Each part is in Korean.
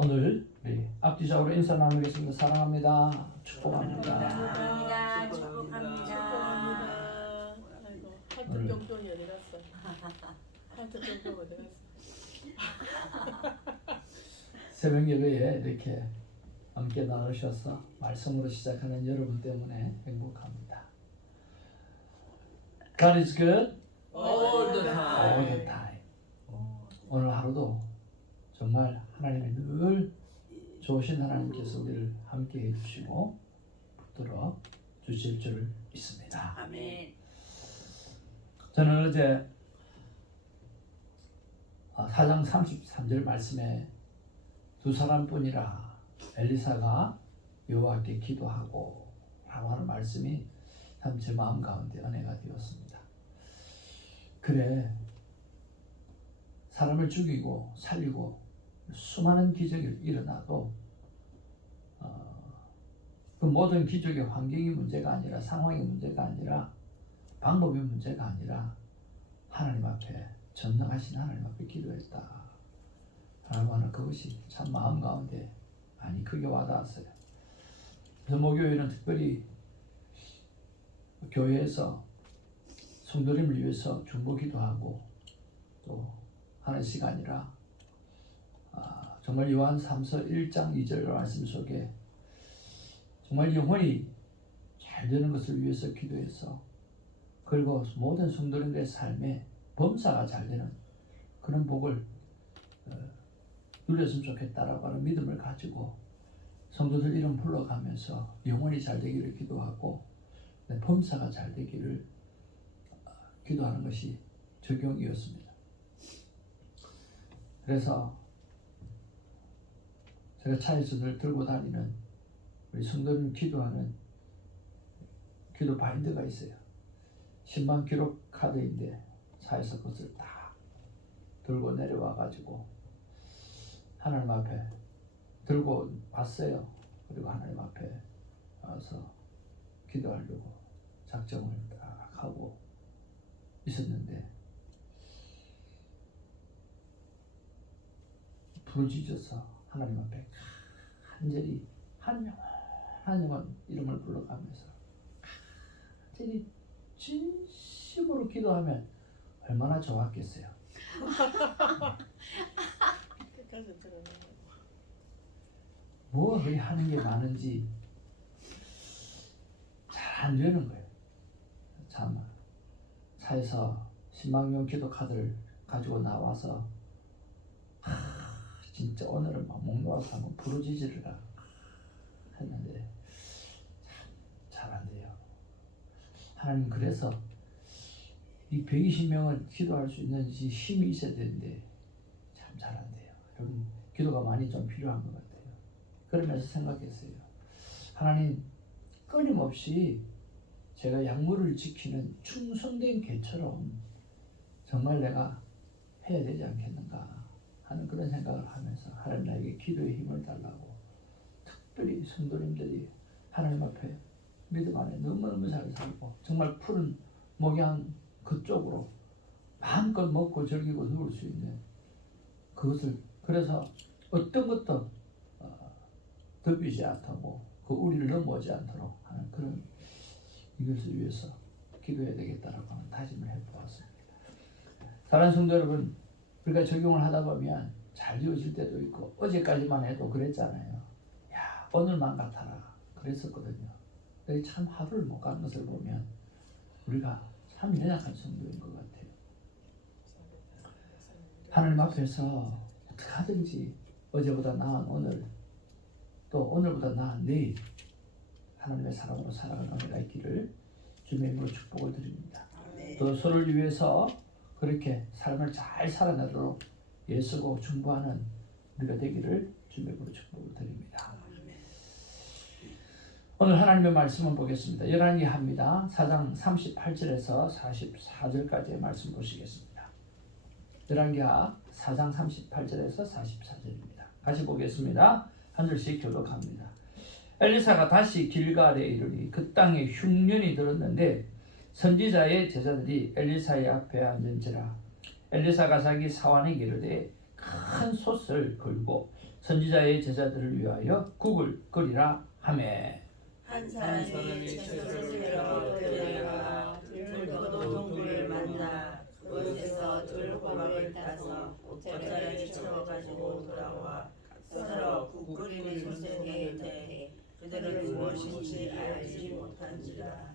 오늘 우리 앞뒤적으로 인사 나누겠습니다. 사랑합니다. 축복합니다. 축복합니다. 축복합니다. 아이고, 하트 뿅뿅이 어디 갔어? 하트 뿅뿅 어디 갔어? 새벽 예배에 이렇게 함께 나누셔서 말씀으로 시작하는 여러분 때문에 행복합니다. God is good All the all the time. 오늘 하루도 정말 하나님이 늘 좋으신 하나님께서 우리를 함께 해주시고 붙들어 주실 줄 믿습니다. 아멘. 저는 어제 4장 33절 말씀에 두 사람뿐이라 엘리사가 여호와께 기도하고 라고 하는 말씀이 참 제 마음 가운데 은혜가 되었습니다. 그래, 사람을 죽이고 살리고 수많은 기적이 일어나도 그 모든 기적의 환경이 문제가 아니라, 상황이 문제가 아니라, 방법이 문제가 아니라 하나님 앞에, 전능하신 하나님 앞에 기도했다 라고 하는 그것이 참 마음 가운데 많이 크게 와닿았어요. 그래서 목요일은 특별히 교회에서 성도님을 위해서 중보 기도하고 또 하는 시간이라 정말 요한 3서 1장 2절 말씀 속에 정말 영혼이 잘 되는 것을 위해서 기도해서, 그리고 모든 성도님들의 삶에 범사가 잘 되는 그런 복을 누렸으면 좋겠다라고 하는 믿음을 가지고 성도들 이름 불러가면서 영혼이 잘 되기를 기도하고 범사가 잘 되기를 기도하는 것이 적용이었습니다. 그래서 제가 차에서 늘 들고 다니는 우리 성도님 기도하는 기도 바인드가 있어요. 신방 기록 카드인데 차에서 그것을 다 들고 내려와 가지고 하나님 앞에 들고 왔어요. 그리고 하나님 앞에 와서 기도하려고 작정을 딱 하고 있었는데 부르짖어서 하나님 앞에 간절히 한 영혼 이름을 불러가면서 간절히 진심으로 기도하면 얼마나 좋았겠어요. 끝까지 들었네. 뭐 그리 하는 게 많은지 잘 안 되는 거예요. 참 차에서 신방용 기도 카드를 가지고 나와서 진짜 오늘은 막 목 놓아서 한번 부르짖으리라 했는데 잘 안 돼요. 하나님, 그래서 이 120명을 기도할 수 있는 힘이 있어야 되는데 참 잘 안 돼요. 여러분, 기도가 많이 좀 필요한 것 같아요. 그러면서 생각했어요. 하나님, 끊임없이 제가 약물을 지키는 충성된 개처럼 정말 내가 해야 되지 않겠는가 하는 그런 생각을 하면서 하나님 나에게 기도의 힘을 달라고, 특별히 성도님들이 하나님 앞에 믿음 안에 너무너무 잘 살고 정말 푸른 목양 그쪽으로 마음껏 먹고 즐기고 누울 수 있는 그것을, 그래서 어떤 것도 덮이지 않고 그 우리를 넘어오지 않도록 하는 그런 이것을 위해서 기도해야 되겠다라고 하는 다짐을 해보았습니다. 사랑하는 성도 여러분, 우리가 적용을 하다 보면 잘 되어질 때도 있고, 어제까지만 해도 그랬잖아요. 야, 오늘만 같아라 그랬었거든요. 근데 참 하루를 못 가는 것을 보면 우리가 참 연약한 성도인 것 같아요. 하나님 앞에서 어떻게 하든지 어제보다 나은 오늘, 또 오늘보다 나은 내일 하나님의 사랑으로 살아가는 은혜가 있기를 주님의 이름으로 축복을 드립니다. 또 서로를 위해서 그렇게 삶을 잘 살아내도록 애쓰고 중보하는 우리가 되기를 주님의 이름으로 축복을 드립니다. 오늘 하나님의 말씀을 보겠습니다. 열왕기하입니다. 4장 38절에서 44절까지의 말씀 보시겠습니다. 열왕기하 4장 38절에서 44절입니다. 같이 보겠습니다. 한 절씩 교독합니다. 엘리사가 다시 길갈에 이르니 그 땅에 흉년이 들었는데 선지자의 제자들이 엘리사의 앞에 앉은지라. 엘리사가 자기 사환에게 이르되 큰 솥을 걸고 선지자의 제자들을 위하여 국을 끓이라 하매 한 사람이 채소를 들어 들여다가 들고도 동굴을 만나 그곳에서 들호박을 따서 옷자락에 채워가지고 돌아와 썰어 국 끓이는 선생의 곁에 그들은 무엇인지 알지 못한지라.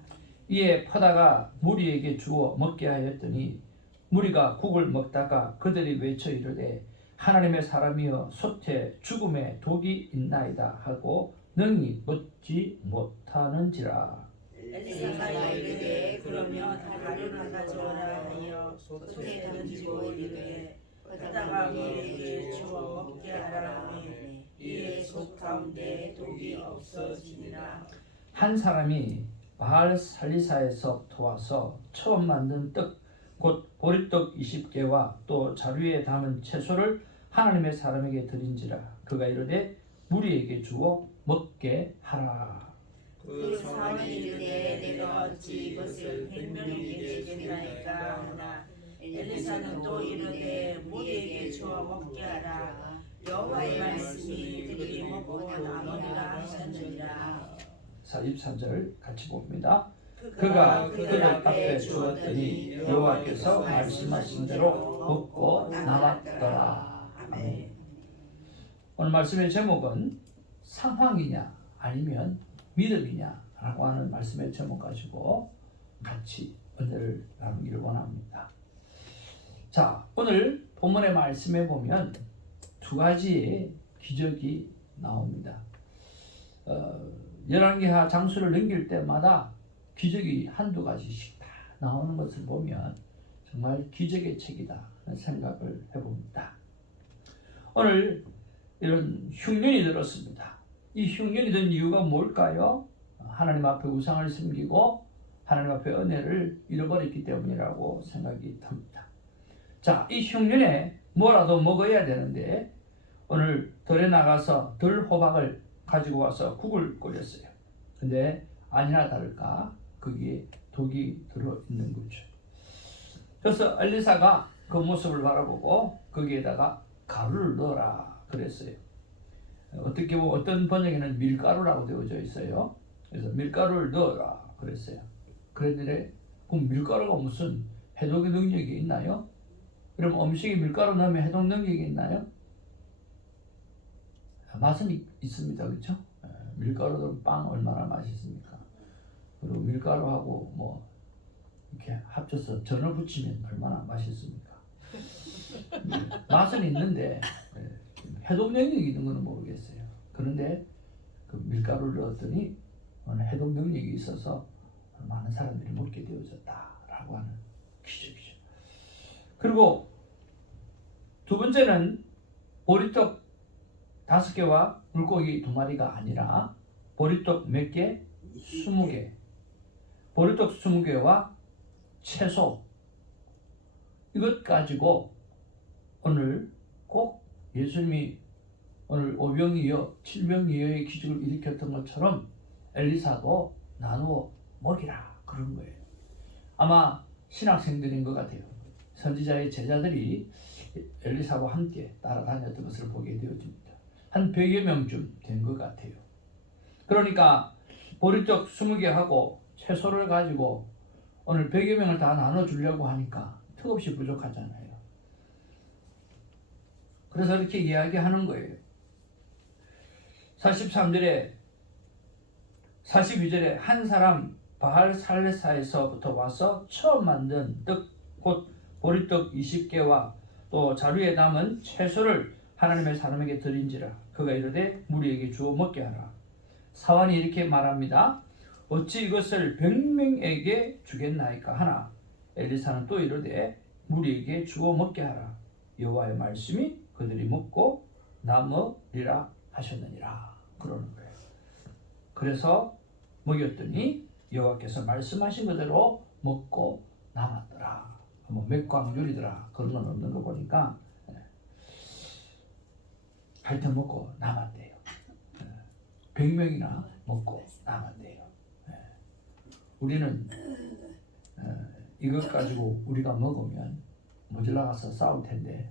이에 퍼다가 무리에게 주어 먹게 하였더니 무리가 국을 먹다가 그들이 외쳐 이르되 하나님의 사람이여 솥에 죽음의 독이 있나이다 하고 능히 먹지 못하는지라. 엘리사가 이르되 그러면 가루를 가져오라 하여 솥에 던지고 이르되 퍼다가 무리에게 주어 먹게 하라 하매 이에 솥 가운데 독이 없어지니라. 한 사람이 바알 살리사에서부터 와서 처음 만든 떡 곧 보리떡 20개와 또 자루에 담은 채소를 하나님의 사람에게 드린지라. 그가 이르되 무리에게 주어 먹게 하라. 그 사람이 이르되 내가 어찌 이것을 100명에게 주리라니까 하나 엘리사는 또 이르되 무리에게 주어 먹게 하라. 여호와의 말씀이 그들이 먹고 나누리라 하셨느니라. 43절 같이 봅니다. 그가 그들 앞에 주었더니 여호와께서 말씀하신 대로 먹고 남았더라. 아멘. 오늘 말씀의 제목은 상황이냐 아니면 믿음이냐라고 하는 말씀의 제목 가지고 같이 은혜를 나누기를 원합니다. 자, 오늘 본문의 말씀에 보면 두 가지의 기적이 나옵니다. 열왕기하 장수를 넘길 때마다 기적이 한두 가지씩 다 나오는 것을 보면 정말 기적의 책이다 하는 생각을 해봅니다. 오늘 이런 흉년이 들었습니다. 이 흉년이 든 이유가 뭘까요? 하나님 앞에 우상을 섬기고 하나님 앞에 은혜를 잃어버렸기 때문이라고 생각이 듭니다. 자, 이 흉년에 뭐라도 먹어야 되는데 오늘 들에 나가서 들호박을 가지고 와서 국을 끓였어요. 근데 아니나 다를까 거기에 독이 들어있는 거죠. 그래서 엘리사가 그 모습을 바라보고 거기에다가 가루를 넣어라 그랬어요. 어떻게 보면 어떤 번역에는 밀가루라고 되어져 있어요. 그래서 밀가루를 넣어라 그랬어요. 그랬는데 그럼 밀가루가 무슨 해독의 능력이 있나요? 그럼 음식에 밀가루 넣으면 해독 능력이 있나요? 맛은 있습니다. 그렇죠? 밀가루로 빵 얼마나 맛있습니까? 그리고 밀가루하고 뭐 이렇게 합쳐서 전을 부치면 얼마나 맛있습니까? 맛은 있는데 해독 능력이 있는 것은 모르겠어요. 그런데 그 밀가루를 넣었더니 해독 능력이 있어서 많은 사람들이 먹게 되어졌다라고 하는 기적이죠. 그리고 두 번째는 보리떡 5개와 물고기 2마리가 아니라 보리떡 몇 개? 20개. 보리떡 20개와 채소 이것 가지고 오늘 꼭 예수님이 오늘 5병이어 7병이어의 기적을 일으켰던 것처럼 엘리사도 나누어 먹이라 그런 거예요. 아마 신학생들인 것 같아요. 선지자의 제자들이 엘리사와 함께 따라다녔던 것을 보게 되어집니다. 한 100여 명쯤 된 것 같아요. 그러니까 보리떡 20개 하고 채소를 가지고 오늘 100여 명을 다 나눠주려고 하니까 턱없이 부족하잖아요. 그래서 이렇게 이야기하는 거예요. 43절에 42절에 한 사람 바알 살레사에서부터 와서 처음 만든 떡 곧 보리떡 20개와 또 자루에 담은 채소를 하나님의 사람에게 드린지라. 그가 이르되 무리에게 주어 먹게 하라. 사환이 이렇게 말합니다. 어찌 이것을 100명에게 주겠나이까 하나 엘리사는 또 이르되 무리에게 주어 먹게 하라. 여호와의 말씀이 그들이 먹고 남으리라 하셨느니라. 그러는 거예요. 그래서 먹였더니 여호와께서 말씀하신 그대로 먹고 남았더라. 뭐 맥광률이더라 그런 건 없는 거 보니까 하여튼 먹고 남았대요. 100명이나 먹고 남았대요. 우리는 이것 가지고 우리가 먹으면 모질라 가서 싸울 텐데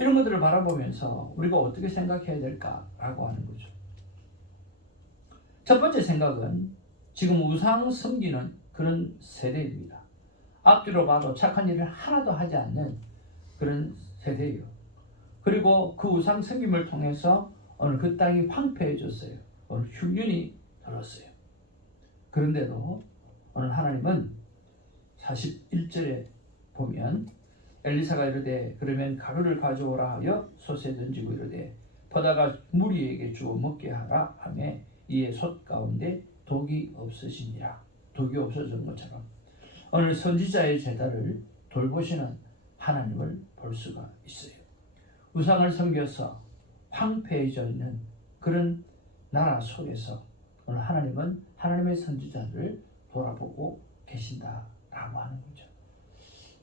이런 것들을 바라보면서 우리가 어떻게 생각해야 될까라고 하는 거죠. 첫 번째 생각은 지금 우상 섬기는 그런 세대입니다. 앞뒤로 봐도 착한 일을 하나도 하지 않는 그런 세대예요. 그리고 그 우상 섬김을 통해서 오늘 그 땅이 황폐해졌어요. 오늘 흉년이 들었어요. 그런데도 오늘 하나님은 41절에 보면 엘리사가 이르되 그러면 가루를 가져오라 하여 솥에 던지고 이르되 퍼다가 무리에게 주어 먹게 하라 하며 이에 솥 가운데 독이 없으시니라. 독이 없어진 것처럼 오늘 선지자의 제자를 돌보시는 하나님을 볼 수가 있어요. 우상을 섬겨서 황폐해져 있는 그런 나라 속에서 오늘 하나님은 하나님의 선지자를 돌아보고 계신다라고 하는 거죠.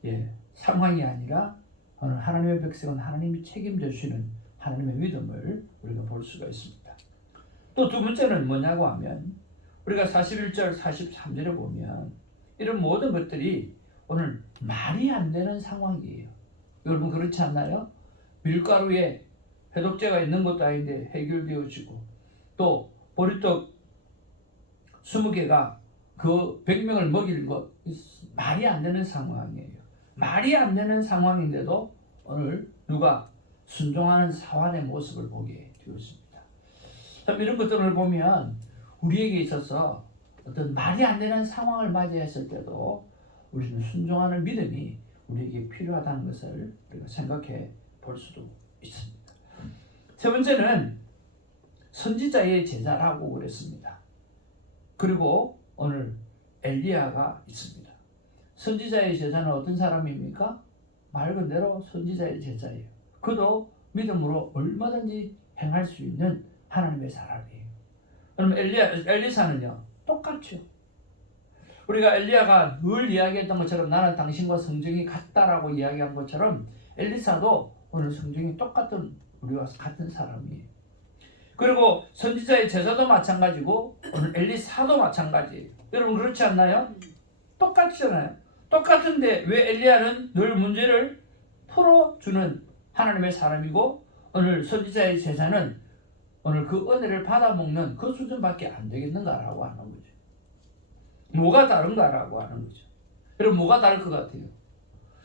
예, 상황이 아니라 오늘 하나님의 백성은 하나님이 책임져 주시는 하나님의 믿음을 우리가 볼 수가 있습니다. 또 두 번째는 뭐냐고 하면 우리가 41절 43절에 보면 이런 모든 것들이 오늘 말이 안 되는 상황이에요. 여러분 그렇지 않나요? 밀가루에 해독제가 있는 것도 아닌데 해결되어지고 또 보리떡 20개가 그 100명을 먹일 것 말이 안 되는 상황이에요. 말이 안 되는 상황인데도 오늘 누가 순종하는 사환의 모습을 보게 되었습니다. 참 이런 것들을 보면 우리에게 있어서 어떤 말이 안 되는 상황을 맞이했을 때도 우리는 순종하는 믿음이 우리에게 필요하다는 것을 우리가 생각해 볼 수도 있습니다. 세 번째는 선지자의 제자라고 그랬습니다. 그리고 오늘 엘리야가 있습니다. 선지자의 제자는 어떤 사람입니까? 말 그대로 선지자의 제자예요. 그도 믿음으로 얼마든지 행할 수 있는 하나님의 사람이에요. 그럼 엘리사는요 똑같죠. 우리가 엘리야가 늘 이야기했던 것처럼 나는 당신과 성정이 같다라고 이야기한 것처럼 엘리사도 오늘 성정이 똑같은 우리와 같은 사람이에요. 그리고 선지자의 제자도 마찬가지고 오늘 엘리사도 마찬가지예요. 여러분 그렇지 않나요? 똑같잖아요. 똑같은데 왜 엘리야는 늘 문제를 풀어주는 하나님의 사람이고 오늘 선지자의 제자는 오늘 그 은혜를 받아먹는 그 수준밖에 안 되겠는가라고 하는 거죠. 뭐가 다른가라고 하는 거죠. 여러분 뭐가 다를 것 같아요?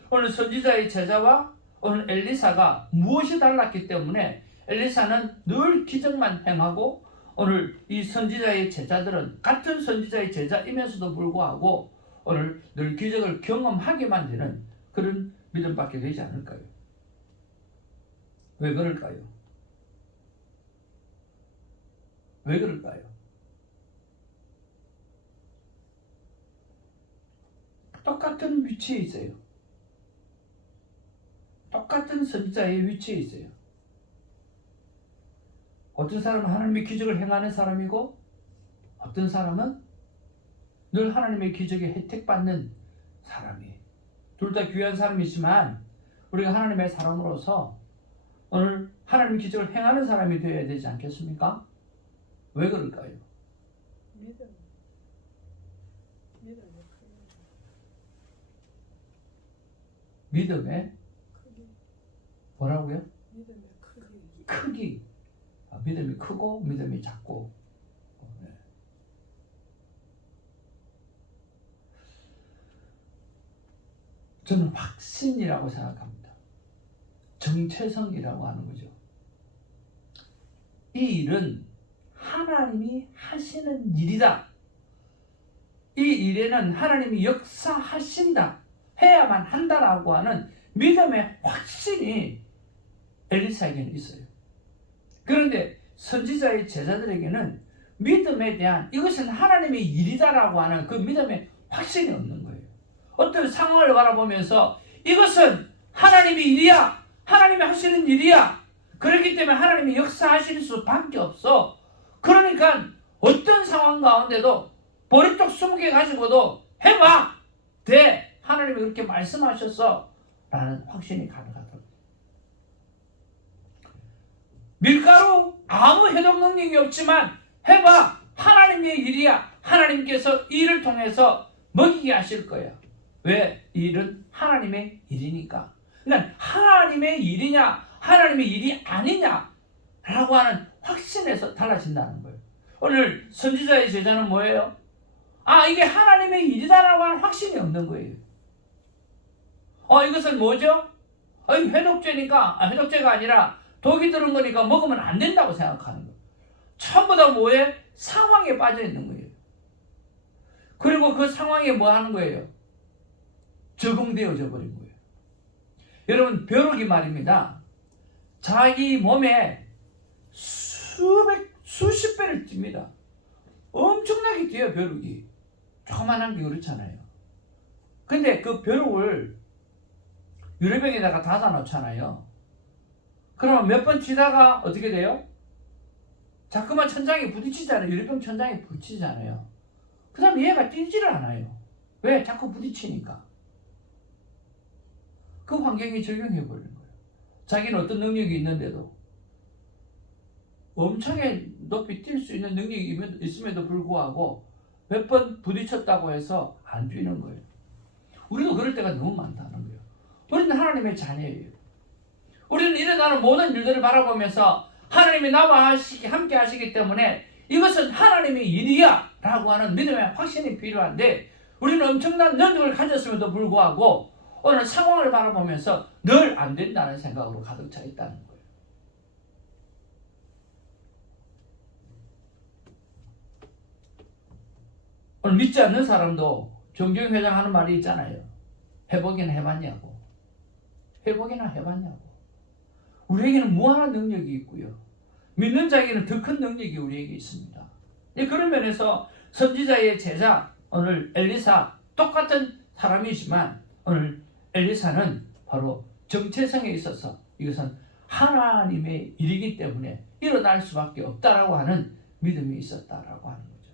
오늘 선지자의 제자와 오늘 엘리사가 무엇이 달랐기 때문에 엘리사는 늘 기적만 행하고 오늘 이 선지자의 제자들은 같은 선지자의 제자이면서도 불구하고 오늘 늘 기적을 경험하게만 되는 그런 믿음밖에 되지 않을까요? 왜 그럴까요? 왜 그럴까요? 똑같은 위치에 있어요. 똑같은 선지자의 위치에 있어요. 어떤 사람은 하나님의 기적을 행하는 사람이고 어떤 사람은 늘 하나님의 기적에 혜택받는 사람이에요. 둘 다 귀한 사람이지만 우리가 하나님의 사람으로서 오늘 하나님 기적을 행하는 사람이 되어야 되지 않겠습니까? 왜 그럴까요? 믿음의 뭐라고요? 믿음의 크기. 믿음이 크고 믿음이 작고. 네. 저는 확신이라고 생각합니다. 정체성이라고 하는 거죠. 이 일은 하나님이 하시는 일이다. 이 일에는 하나님이 역사하신다. 해야만 한다라고 하는 믿음의 확신이 엘리사에게는 있어요. 그런데 선지자의 제자들에게는 믿음에 대한 이것은 하나님의 일이다라고 하는 그 믿음의 확신이 없는 거예요. 어떤 상황을 바라보면서 이것은 하나님의 일이야. 하나님이 하시는 일이야. 그렇기 때문에 하나님이 역사하실 수밖에 없어. 그러니까 어떤 상황 가운데도 보리떡 20개 가지고도 해봐. 돼. 하나님이 그렇게 말씀하셨어. 라는 확신이 가능하더라고요. 밀가루 아무 해독 능력이 없지만 해봐. 하나님의 일이야. 하나님께서 이 일을 통해서 먹이게 하실 거야. 왜? 이 일은 하나님의 일이니까. 그러니까 하나님의 일이냐 하나님의 일이 아니냐라고 하는 확신에서 달라진다는 거예요. 오늘 선지자의 제자는 뭐예요? 이게 하나님의 일이다라고 하는 확신이 없는 거예요. 이것은 뭐죠? 회독제니까, 회독제가 아니라 독이 들은 거니까 먹으면 안 된다고 생각하는 거예요. 전부 다 뭐에? 상황에 빠져 있는 거예요. 그리고 그 상황에 뭐 하는 거예요? 적응되어져 버린 거예요. 여러분, 벼룩이 말입니다. 자기 몸에 수십 배를 뜁니다. 엄청나게 뛰어요, 벼룩이. 조그만한 게 그렇잖아요. 근데 그 벼룩을 유리병에다가 닫아 놓잖아요. 그러면 몇 번 뛰다가 어떻게 돼요? 자꾸만 천장에 부딪히잖아요. 유리병 천장에 부딪히잖아요. 그 다음에 얘가 뛰지를 않아요. 왜? 자꾸 부딪히니까. 그 환경에 적용해버리는 거예요. 자기는 어떤 능력이 있는데도 엄청나게 높이 뛸 수 있는 능력이 있음에도 불구하고 몇 번 부딪혔다고 해서 안 뛰는 거예요. 우리도 그럴 때가 너무 많다는 거예요. 우리는 하나님의 자녀예요. 우리는 일어나는 모든 일들을 바라보면서 하나님이 나와 함께 하시기 때문에 이것은 하나님의 일이야 라고 하는 믿음의 확신이 필요한데, 우리는 엄청난 능력을 가졌음에도 불구하고 오늘 상황을 바라보면서 늘 안 된다는 생각으로 가득 차 있다는 거예요. 오늘 믿지 않는 사람도 정경회장 하는 말이 있잖아요. 회복이나 해봤냐고. 회복이나 해봤냐고. 우리에게는 무한한 능력이 있고요. 믿는 자에게는 더 큰 능력이 우리에게 있습니다. 그런 면에서 선지자의 제자, 오늘 엘리사, 똑같은 사람이지만 오늘 엘리사는 바로 정체성에 있어서 이것은 하나님의 일이기 때문에 일어날 수밖에 없다라고 하는 믿음이 있었다라고 하는 거죠.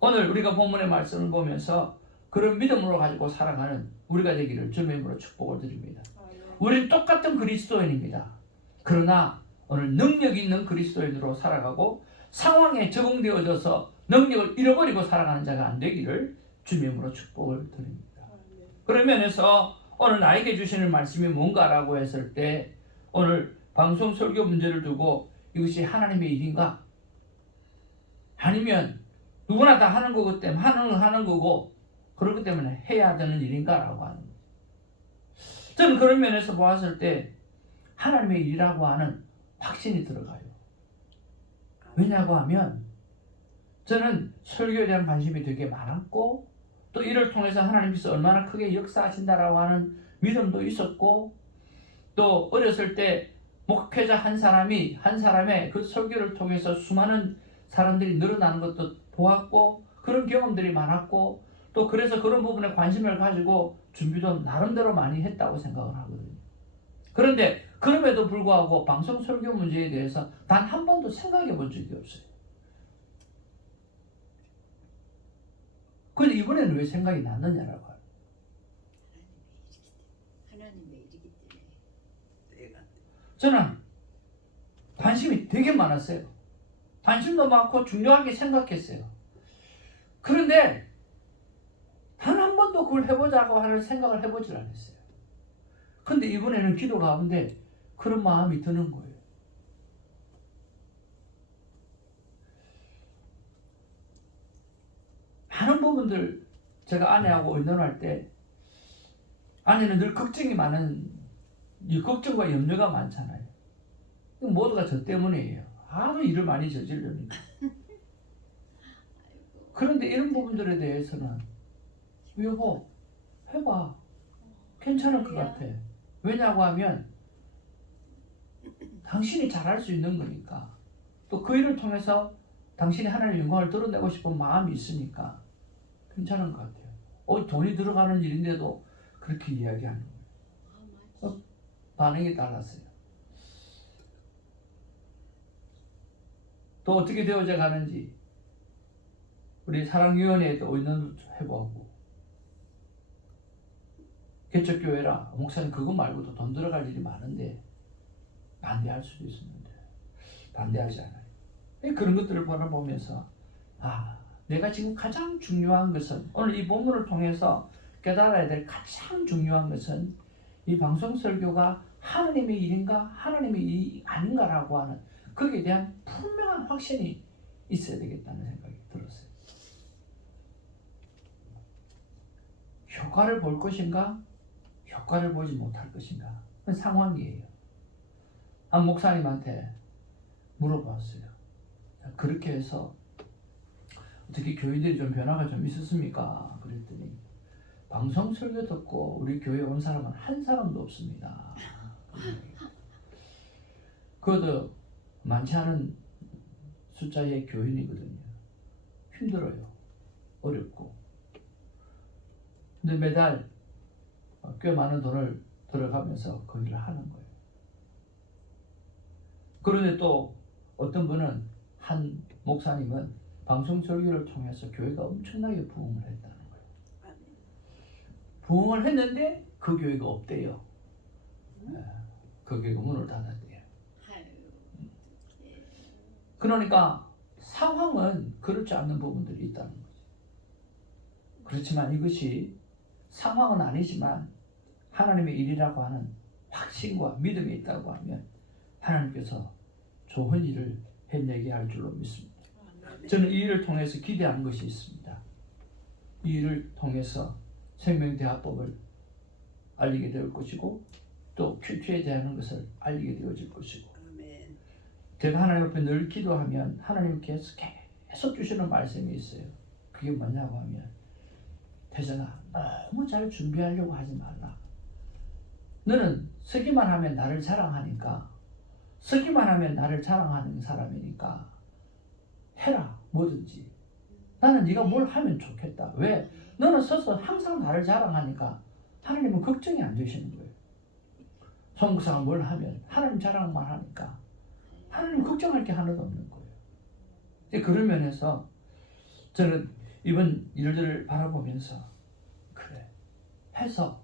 오늘 우리가 본문의 말씀을 보면서 그런 믿음으로 가지고 살아가는 우리가 되기를 주님의 이름으로 축복을 드립니다. 우리는 똑같은 그리스도인입니다. 그러나 오늘 능력 있는 그리스도인으로 살아가고 상황에 적응되어져서 능력을 잃어버리고 살아가는 자가 안 되기를 주님의 이름으로 축복을 드립니다. 그런 면에서 오늘 나에게 주시는 말씀이 뭔가라고 했을 때, 오늘 방송 설교 문제를 두고 이것이 하나님의 일인가? 아니면 누구나 다 하는 거기 때문에 하는 거고 그렇기 때문에 해야 되는 일인가라고 하는 거예요. 저는 그런 면에서 보았을 때 하나님의 일이라고 하는 확신이 들어가요. 왜냐고 하면 저는 설교에 대한 관심이 되게 많았고, 또 이를 통해서 하나님께서 얼마나 크게 역사하신다라고 하는 믿음도 있었고, 또 어렸을 때 목회자 한 사람의 그 설교를 통해서 수많은 사람들이 늘어나는 것도 보았고, 그런 경험들이 많았고, 또 그래서 그런 부분에 관심을 가지고 준비도 나름대로 많이 했다고 생각을 하거든요. 그런데 그럼에도 불구하고 방송 설교 문제에 대해서 단 한 번도 생각해 본 적이 없어요. 근데 이번에는 왜 생각이 났느냐라고 하요. 하나님의 일이기 때문에. 저는 관심이 되게 많았어요. 관심도 많고 중요하게 생각했어요. 그런데 단 한 번도 그걸 해보자고 하는 생각을 해보질 않았어요. 근데 이번에는 기도 가운데 그런 마음이 드는 거예요. 많은 부분들, 제가 아내하고 의논할 때 아내는 늘 걱정이 많은, 이 걱정과 염려가 많잖아요. 모두가 저 때문이에요. 아주 일을 많이 저지르니까. 그런데 이런 부분들에 대해서는 여보 해봐, 괜찮을 것 같아. 왜냐고 하면 당신이 잘할 수 있는 거니까, 또 그 일을 통해서 당신이 하나님의 영광을 드러내고 싶은 마음이 있으니까 괜찮은 것 같아요. 돈이 들어가는 일인데도 그렇게 이야기하는 거예요. 반응이 달랐어요. 또 어떻게 되어져 가는지 우리 사랑위원회에도 의논을 해보고, 개척교회라 목사님 그거 말고도 돈 들어갈 일이 많은데 반대할 수도 있었는데 반대하지 않아요. 그런 것들을 바라보면서 내가 지금 가장 중요한 것은, 오늘 이 본문을 통해서 깨달아야 될 가장 중요한 것은 이 방송 설교가 하나님의 일인가 하나님의 일이 아닌가라고 하는 거기에 대한 분명한 확신이 있어야 되겠다는 생각이 들었어요. 효과를 볼 것인가 효과를 보지 못할 것인가 그건 상황이에요. 한 목사님한테 물어봤어요. 그렇게 해서 어떻게 교인들이 좀 변화가 좀 있었습니까? 그랬더니 방송 설교 듣고 우리 교회 온 사람은 한 사람도 없습니다. 그것도 많지 않은 숫자의 교인이거든요. 힘들어요. 어렵고. 근데 매달 꽤 많은 돈을 들어가면서 그 일을 하는 거예요. 그런데 또 어떤 분은 한 목사님은 방송 설교를 통해서 교회가 엄청나게 부흥을 했다는 거예요. 부흥을 했는데 그 교회가 없대요. 그 교회가 문을 닫았대요. 그러니까 상황은 그렇지 않는 부분들이 있다는 거죠. 그렇지만 이것이 상황은 아니지만 하나님의 일이라고 하는 확신과 믿음이 있다고 하면 하나님께서 좋은 일을 해내게 할 줄로 믿습니다. 저는 이 일을 통해서 기대하는 것이 있습니다. 이 일을 통해서 생명대화법을 알리게 될 것이고 또 큐티에 대한 것을 알리게 되어질 것이고 제가 하나님 앞에 늘 기도하면 하나님께서 계속 주시는 말씀이 있어요. 그게 뭐냐고 하면 태전아 너무 잘 준비하려고 하지 말라. 너는 서기만 하면 나를 자랑하니까 서기만 하면 나를 자랑하는 사람이니까 해라 뭐든지. 나는 네가 뭘 하면 좋겠다. 왜? 너는 서서 항상 나를 자랑하니까 하나님은 걱정이 안 되시는 거예요. 성국사가 뭘 하면 하나님 자랑만 하니까 하나님 걱정할 게 하나도 없는 거예요. 그런 면에서 저는 이번 일들을 바라보면서 그래 해서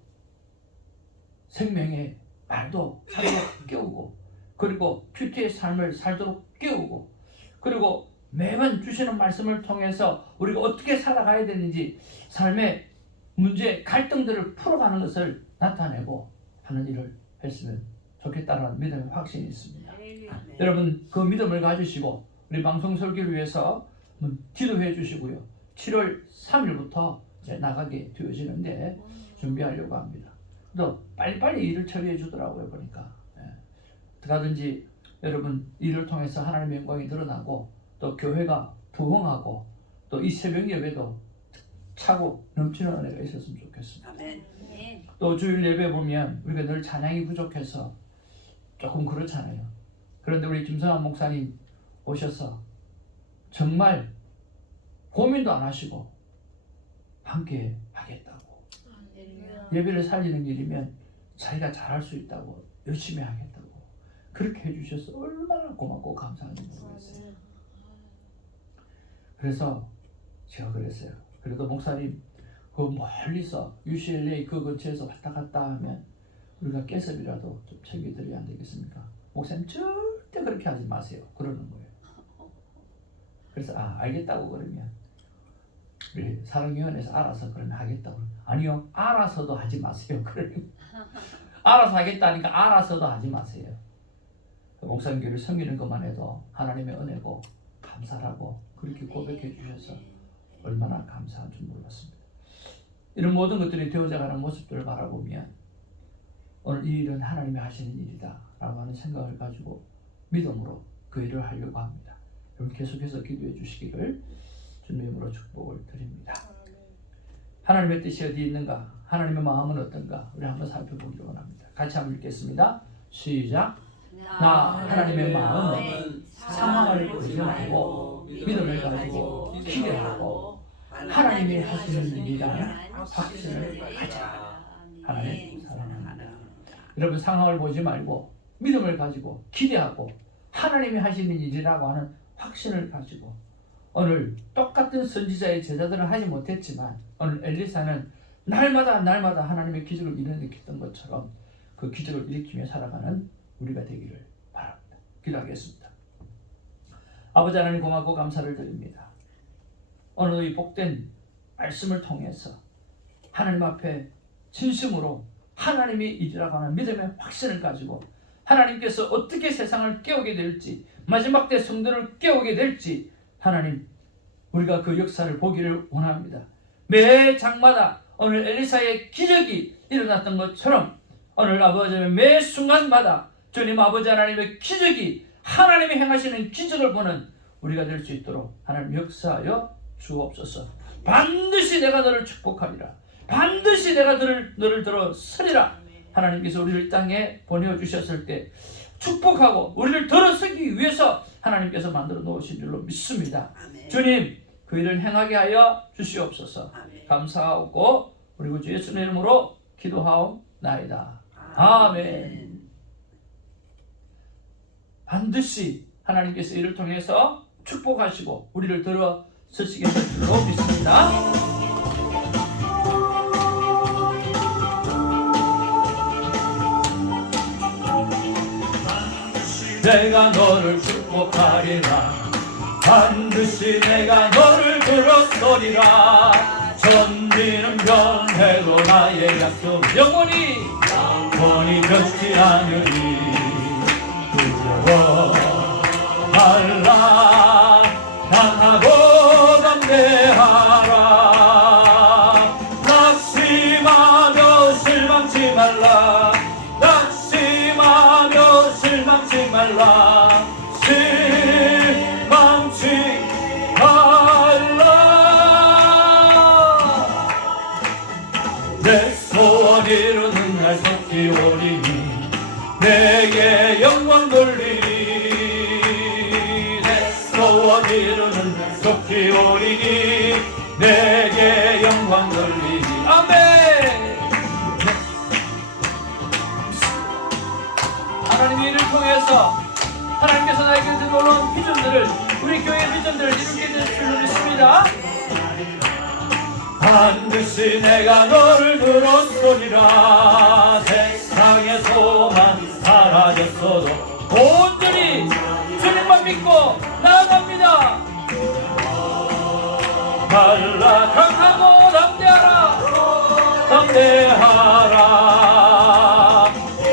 생명의 말도 살도록 깨우고 그리고 큐티의 삶을 살도록 깨우고 그리고 매번 주시는 말씀을 통해서 우리가 어떻게 살아가야 되는지 삶의 문제 갈등들을 풀어가는 것을 나타내고 하는 일을 했으면 좋겠다는 믿음의 확신이 있습니다. 여러분 그 믿음을 가지시고 우리 방송 설교를 위해서 기도해 주시고요. 7월 3일부터 이제 나가게 되어지는데 준비하려고 합니다. 또 빨리빨리 일을 처리해 주더라고요 보니까. 어떻게든지 여러분 일을 통해서 하나님의 영광이 드러나고 또 교회가 부흥하고 또 이 새벽 예배도 차고 넘치는 은혜가 있었으면 좋겠습니다. 아멘. 또 주일 예배 보면 우리가 늘 찬양이 부족해서 조금 그렇잖아요. 그런데 우리 김성환 목사님 오셔서 정말 고민도 안 하시고 함께 하겠다고 예배를 살리는 일이면 자기가 잘할 수 있다고 열심히 하겠다고 그렇게 해주셔서 얼마나 고맙고 감사한지 모르겠어요. 그래서 제가 그랬어요. 그래도 목사님 그 멀리서 UCLA 그 근처에서 왔다 갔다 하면 우리가 깨섭이라도 좀 챙겨드려야 안 되겠습니까? 목사님 절대 그렇게 하지 마세요. 그러는 거예요. 그래서 알겠다고 그러면 우리 사랑위원회에서 알아서 그러면 하겠다고 아니요 알아서도 하지 마세요. 그러면 알아서 하겠다니까 알아서도 하지 마세요. 목사님 교회를 섬기는 것만 해도 하나님의 은혜고 감사하고 그렇게 고백해 주셔서 얼마나 감사한 줄 몰랐습니다. 이런 모든 것들이 되어져가는 모습들을 바라보면 오늘 이 일은 하나님이 하시는 일이다 라고 하는 생각을 가지고 믿음으로 그 일을 하려고 합니다. 여러분 계속해서 기도해 주시기를 주님의 이름으로 축복을 드립니다. 하나님의 뜻이 어디 있는가? 하나님의 마음은 어떤가? 우리 한번 살펴보기를 원합니다. 같이 한번 읽겠습니다. 시작. 나 하나님의 마음은 상황을 보지 말고 믿음을 가지고 기대하고 하나님이 하시는 일이라는 확신을 가자. 하나님 사랑합니다. 여러분 상황을 보지 말고 믿음을 가지고 기대하고 하나님이 하시는 일이라고 하는 확신을 가지고 오늘 똑같은 선지자의 제자들은 하지 못했지만 오늘 엘리사는 날마다 하나님의 기적을 일으켰던 것처럼 그 기적을 일으키며 살아가는 우리가 되기를 바랍니다. 기도하겠습니다. 아버지 하나님 고맙고 감사를 드립니다. 오늘 이 복된 말씀을 통해서 하나님 앞에 진심으로 하나님이 일이라고 하는 믿음의 확신을 가지고 하나님께서 어떻게 세상을 깨우게 될지, 마지막 때 성도를 깨우게 될지 하나님 우리가 그 역사를 보기를 원합니다. 매 장마다 오늘 엘리사의 기적이 일어났던 것처럼 오늘 아버지 매 순간마다 주님 아버지 하나님의 기적이 하나님이 행하시는 기적을 보는 우리가 될 수 있도록 하나님 역사하여 주옵소서. 반드시 내가 너를 축복하리라. 반드시 내가 너를 들어서리라. 하나님께서 우리를 이 땅에 보내주셨을 때 축복하고 우리를 들어서기 위해서 하나님께서 만들어 놓으신 줄로 믿습니다. 아멘. 주님 그 일을 행하게 하여 주시옵소서. 아멘. 감사하고 우리 구주 예수님의 이름으로 기도하옵나이다. 아멘. 반드시 하나님께서 이를 통해서 축복하시고 우리를 들어서시게 될 줄로 믿습니다. 내가 너를 축복하리라. 반드시 내가 너를 들었으리라. 천지는 변해도 나의 약속 영원히 변치 않으리. 두려워 말라. 강하고 담대하라. 낙심하며 실망치 말라. 낙심하며 실망치 말라. 실망치 말라. 내 소원 이루는 날 속히 오리니 내게 영광 돌리니. 내 소원 이루는 날 속히 오리니 내게 영광 돌리니. 아멘. 하나님이 이를 통해서 하나님께서 나에게 들어온 비전들을 우리 교회의 비전들을 이루게 될 줄로 믿습니다. 반드시 내가 너를 들었으리라. 세상의 소망 사라졌어도 온전히 주님만 믿고 나아갑니다. 말라. 강하고 담대하라. 담대하라.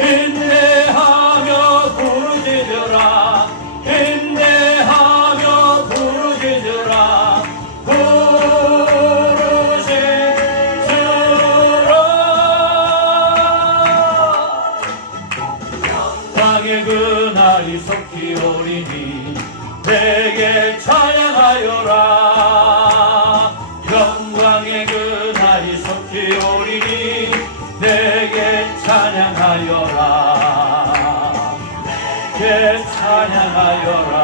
인내하며 부르짖으라. 인내하며 부르짖으라. 영광의 그날이 속히 오리니 내게 찬양하여라. 영광의 그날이 속히 오리니 내게 찬양하여라. 내게 찬양하여라.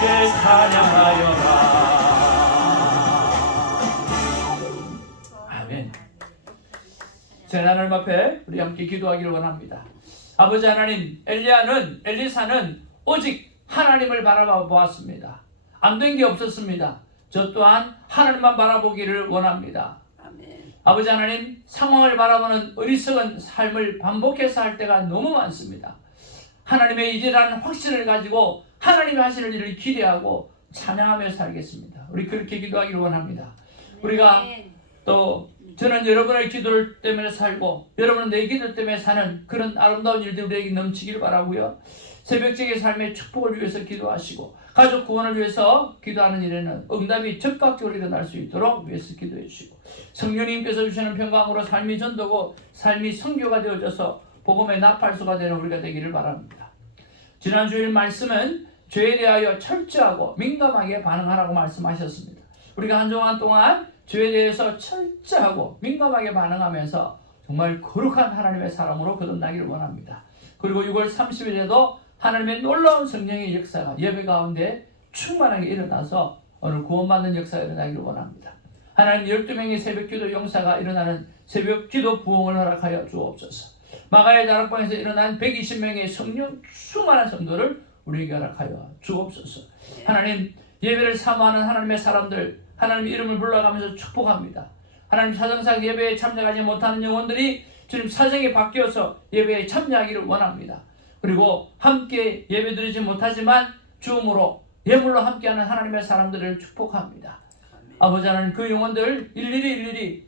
내게 찬양하여라. 아멘. 제 하나님 앞에 우리 함께 기도하기를 원합니다. 아버지 하나님, 엘리사는 오직 하나님을 바라보았습니다. 안 된 게 없었습니다. 저 또한 하나님만 바라보기를 원합니다. 아멘. 아버지 하나님, 상황을 바라보는 어리석은 삶을 반복해서 할 때가 너무 많습니다. 하나님의 일이라는 확신을 가지고 하나님이 하시는 일을 기대하고 찬양하며 살겠습니다. 우리 그렇게 기도하기를 원합니다. 우리가 또 저는 여러분의 기도를 때문에 살고 여러분은 내 기도 때문에 사는 그런 아름다운 일들이 우리에게 넘치기를 바라고요. 새벽적인 삶의 축복을 위해서 기도하시고 가족 구원을 위해서 기도하는 일에는 응답이 즉각적으로 일어날 수 있도록 위해서 기도해 주시고 성령님께서 주시는 평강으로 삶이 전도고 삶이 선교가 되어져서 복음의 나팔수가 되는 우리가 되기를 바랍니다. 지난 주일 말씀은 죄에 대하여 철저하고 민감하게 반응하라고 말씀하셨습니다. 우리가 한 주간 동안 죄에 대해서 철저하고 민감하게 반응하면서 정말 거룩한 하나님의 사람으로 거듭나기를 원합니다. 그리고 6월 30일에도 하나님의 놀라운 성령의 역사가 예배 가운데 충만하게 일어나서 오늘 구원받는 역사가 일어나기를 원합니다. 하나님 12명의 새벽기도 용사가 일어나는 새벽기도 부흥을 허락하여 주옵소서. 마가의 다락방에서 일어난 120명의 성령 충만한 성도를 우리에게 허락하여 주옵소서. 하나님 예배를 사모하는 하나님의 사람들 하나님 이름을 불러가면서 축복합니다. 하나님 사정상 예배에 참여하지 못하는 영혼들이 주님 사정이 바뀌어서 예배에 참여하기를 원합니다. 그리고 함께 예배드리지 못하지만 줌으로 예물로 함께하는 하나님의 사람들을 축복합니다. 아버지 하나님 그 영혼들 일일이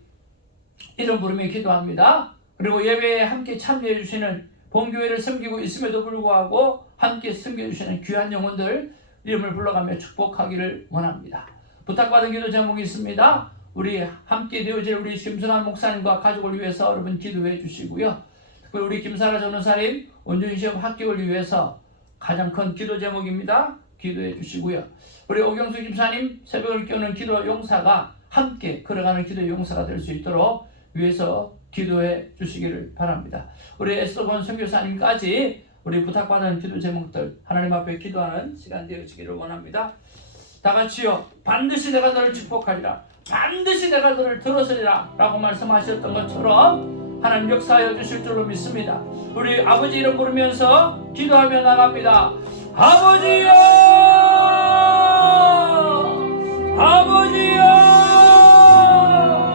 이름 부르며 기도합니다. 그리고 예배에 함께 참여해 주시는 본교회를 섬기고 있음에도 불구하고 함께 섬겨주시는 귀한 영혼들 이름을 불러가며 축복하기를 원합니다. 부탁받은 기도 제목이 있습니다. 우리 함께 되어질 우리 김순환 목사님과 가족을 위해서 여러분 기도해 주시고요. 특별히 우리 김사라 전도사님 온전히 시험 합격을 위해서 가장 큰 기도 제목입니다. 기도해 주시고요. 우리 오경수 집사님 새벽을 깨우는 기도 용사가 함께 걸어가는 기도 용사가 될 수 있도록 위해서 기도해 주시기를 바랍니다. 우리 에스더권 선교사님까지 우리 부탁받은 기도 제목들 하나님 앞에 기도하는 시간 되어지기를 원합니다. 다 같이요. 반드시 내가 너를 축복하리라. 반드시 내가 너를 들어서리라 라고 말씀하셨던 것처럼 하나님 역사하여 주실 줄로 믿습니다. 우리 아버지 이름 부르면서 기도하며 나갑니다. 아버지여, 아버지여,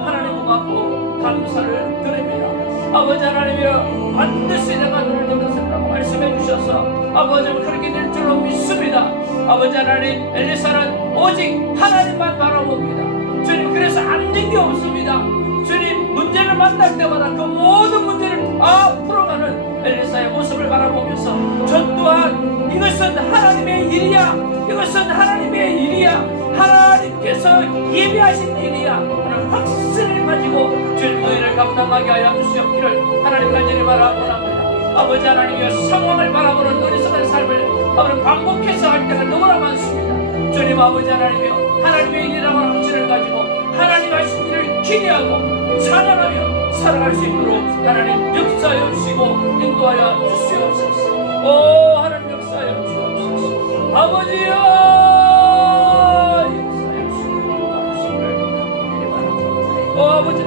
하나님 고맙고 감사를 드립니다. 아버지 하나님이여, 반드시 내가 너를 들어서리라고 말씀해 주셔서 아버지 그렇게 될 줄로 믿습니다. 아버지 하나님, 엘리사는 오직 하나님만 바라봅니다. 주님, 그래서 안 된 게 없습니다. 주님, 문제를 만날 때마다 그 모든 문제를 다 풀어가는 엘리사의 모습을 바라보면서 저 또한 이것은 하나님의 일이야, 이것은 하나님의 일이야, 하나님께서 예비하신 일이야 하는 확신을 가지고 주님 그 일을 감당하게 하여 주시옵기를 하나님 간절히 바라봅니다. 아버지 하나님이여, 상황을 바라보는 어리석은 삶을 아버지 반복해서 할 때가 너무나 많습니다. 주님 아버지 하나님이여, 하나님의 일이라고 하는 확신을 가지고 하나님 하신 일을 기대하고 찬양하며 살아갈 수 있도록 하나님 역사하여 주시고 인도하여 주시옵소서. 오 하나님 역사하여 주옵소서. 아버지여, 역사하여 주시기를 바랍니다. 오 아버지